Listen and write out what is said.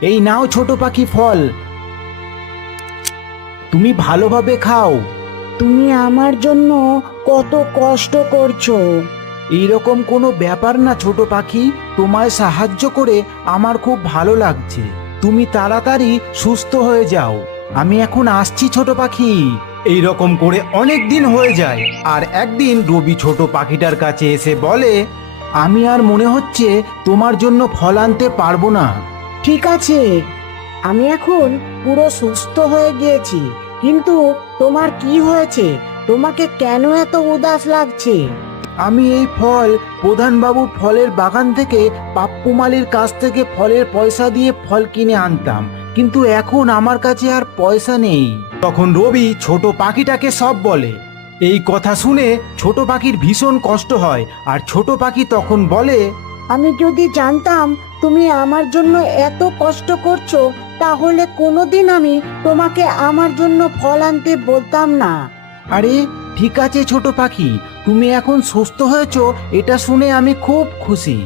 এই নাও ছোট পাখি ফল, তুমি ভালোভাবে খাও। তুমি আমার জন্য কত কষ্ট করছো। এইরকম কোনো ব্যাপার না ছোট পাখি, তোমায় সাহায্য করে আমার খুব ভালো লাগছে। তুমি তাড়াতাড়ি সুস্থ হয়ে যাও। আমি এখন আসছি ছোট পাখি। এই রকম করে অনেক দিন হয়ে যায়, আর একদিন রবি ছোট পাখিটার কাছে এসে বলে, আমি আর মনে হচ্ছে তোমার জন্য ফল আনতে পারবো না। ঠিক আছে, আমি এখন পুরো সুস্থ হয়ে গিয়েছি, কিন্তু তোমার কি হয়েছে? তোমাকে কেন এত উদাস লাগছে? আমি এই ফল প্রধানবাবুর ফলের বাগান থেকে পাপ্পু মালির কাছ থেকে ফলের পয়সা দিয়ে ফল কিনে আনতাম, কিন্তু এখন আমার কাছে আর পয়সা নেই। তখন রবি ছোট পাখিটাকে সব বলে। এই কথা শুনে ছোট পাখির ভীষণ কষ্ট হয়, আর ছোট পাখি তখন বলে, আমি যদি জানতাম তুমি আমার জন্য এত কষ্ট করছো, তাহলে কোনোদিন আমি তোমাকে আমার জন্য ফল আনতে বলতাম না। আরে ঠিক আছে ছোট পাখি, তুমি এখন সুস্থ হয়েছো, এটা শুনে আমি খুব খুশি।